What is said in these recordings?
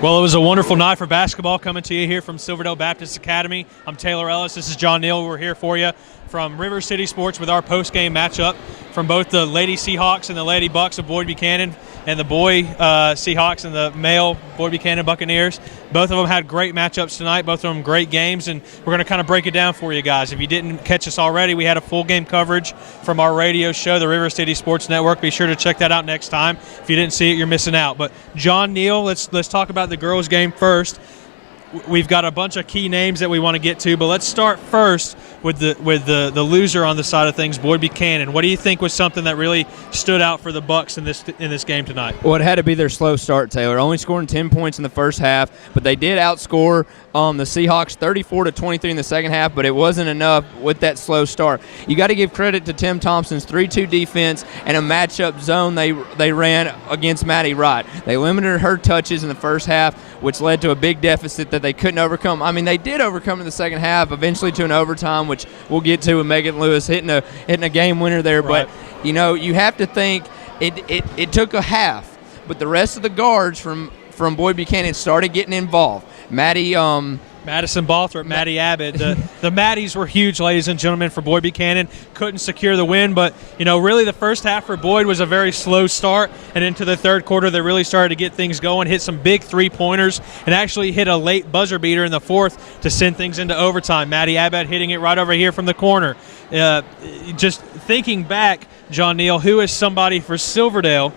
Well, it was a wonderful night for basketball coming to you here from Silverdale Baptist Academy. I'm Taylor Ellis. This is John Neal. We're here for you from River City Sports with our post-game matchup from both the Lady Seahawks and the Lady Bucks of Boyd Buchanan and the boy Seahawks and the male Boyd Buchanan Buccaneers. Both of them had great matchups tonight, both of them great games, and we're going to kind of break it down for you guys. If you didn't catch us already, we had a full game coverage from our radio show, the River City Sports Network. Be sure to check that out next time. If you didn't see it, you're missing out. But John Neal, let's talk about the girls' game first. We've got a bunch of key names that we want to get to, but let's start first with the loser on the side of things, Boyd Buchanan. What do you think was something that really stood out for the Bucks in this game tonight? Well, it had to be their slow start, Taylor. Only scoring 10 points in the first half, but they did outscore the Seahawks 34-23 in the second half, but it wasn't enough with that slow start. You got to give credit to Tim Thompson's 3-2 defense and a matchup zone they ran against Maddie Wright. They limited her touches in the first half, which led to a big deficit that they couldn't overcome. I mean, they did overcome in the second half, eventually to an overtime, which we'll get to with Megan Lewis hitting a game winner there. Right. But, you have to think it took a half, but the rest of the guards from Boyd Buchanan started getting involved. Madison Balthrop, Maddie Abbott. The Maddies were huge, ladies and gentlemen, for Boyd Buchanan. Couldn't secure the win, but, really the first half for Boyd was a very slow start, and into the third quarter they really started to get things going, hit some big three-pointers, and actually hit a late buzzer beater in the fourth to send things into overtime. Maddie Abbott hitting it right over here from the corner. Just thinking back, John Neal, who is somebody for Silverdale?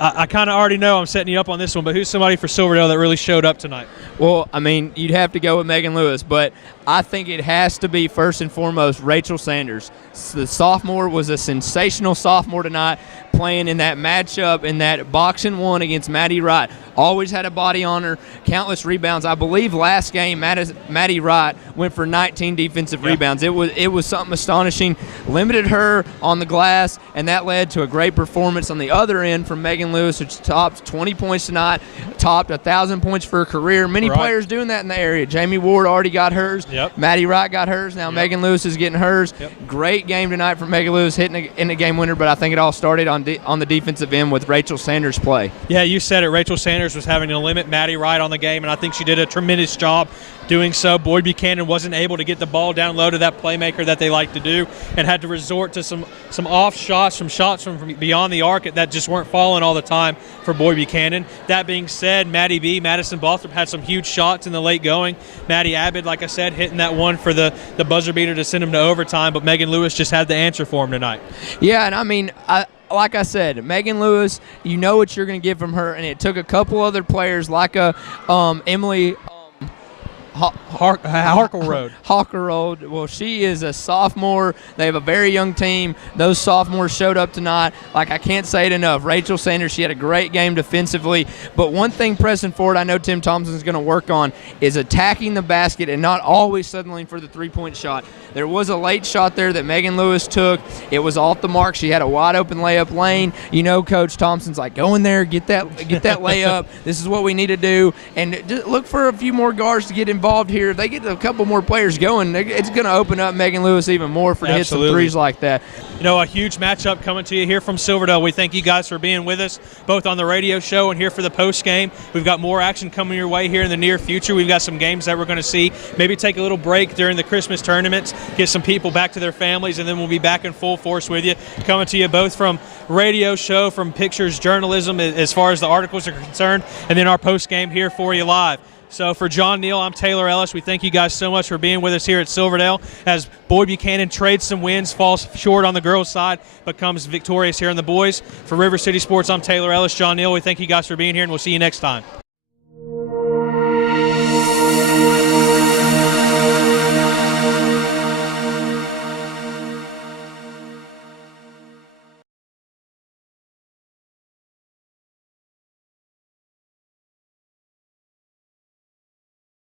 I kind of already know I'm setting you up on this one, but who's somebody for Silverdale that really showed up tonight? Well, I mean, you'd have to go with Megan Lewis, but I think it has to be first and foremost Rachel Sanders. The sophomore was a sensational sophomore tonight, playing in that matchup in that boxing one against Maddie Wright. Always had a body on her, countless rebounds. I believe last game Maddie Wright went for 19 defensive rebounds. It was something astonishing. Limited her on the glass, and that led to a great performance on the other end from Megan Lewis, which topped 20 points tonight, topped 1,000 points for her career. Many players doing that in the area. Jamie Ward already got hers. Yep. Maddie Wright got hers. Now Megan Lewis is getting hers. Yep. Great game tonight from Megan Lewis, hitting in the game winner, but I think it all started on the defensive end with Rachel Sanders' play. Yeah, you said it. Rachel Sanders was having to limit Maddie Wright on the game, and I think she did a tremendous job doing so. Boyd Buchanan wasn't able to get the ball down low to that playmaker that they like to do, and had to resort to some off shots, some shots from beyond the arc that just weren't falling all the time for Boyd Buchanan. That being said, Madison Balthrop had some huge shots in the late going. Maddie Abbott, like I said, hitting that one for the buzzer beater to send him to overtime, but Megan Lewis just had the answer for him tonight. Yeah, and I mean, like I said, Megan Lewis, you know what you're going to get from her, and it took a couple other players like Emily Harkerode. Well, she is a sophomore. They have a very young team. Those sophomores showed up tonight. Like, I can't say it enough. Rachel Sanders, she had a great game defensively. But one thing pressing forward I know Tim Thompson is going to work on is attacking the basket and not always settling for the three-point shot. There was a late shot there that Megan Lewis took. It was off the mark. She had a wide-open layup lane. Coach Thompson's like, go in there, get that layup. This is what we need to do. And just look for a few more guards to get involved here. If they get a couple more players going, it's going to open up Megan Lewis even more to hit some threes like that. A huge matchup coming to you here from Silverdale. We thank you guys for being with us, both on the radio show and here for the post game. We've got more action coming your way here in the near future. We've got some games that we're going to see. Maybe take a little break during the Christmas tournaments, get some people back to their families, and then we'll be back in full force with you. Coming to you both from radio show, from pictures journalism as far as the articles are concerned, and then our post game here for you live. So for John Neal, I'm Taylor Ellis. We thank you guys so much for being with us here at Silverdale as Boyd Buchanan trades some wins, falls short on the girls' side, but comes victorious here on the boys. For River City Sports, I'm Taylor Ellis. John Neal, we thank you guys for being here, and we'll see you next time.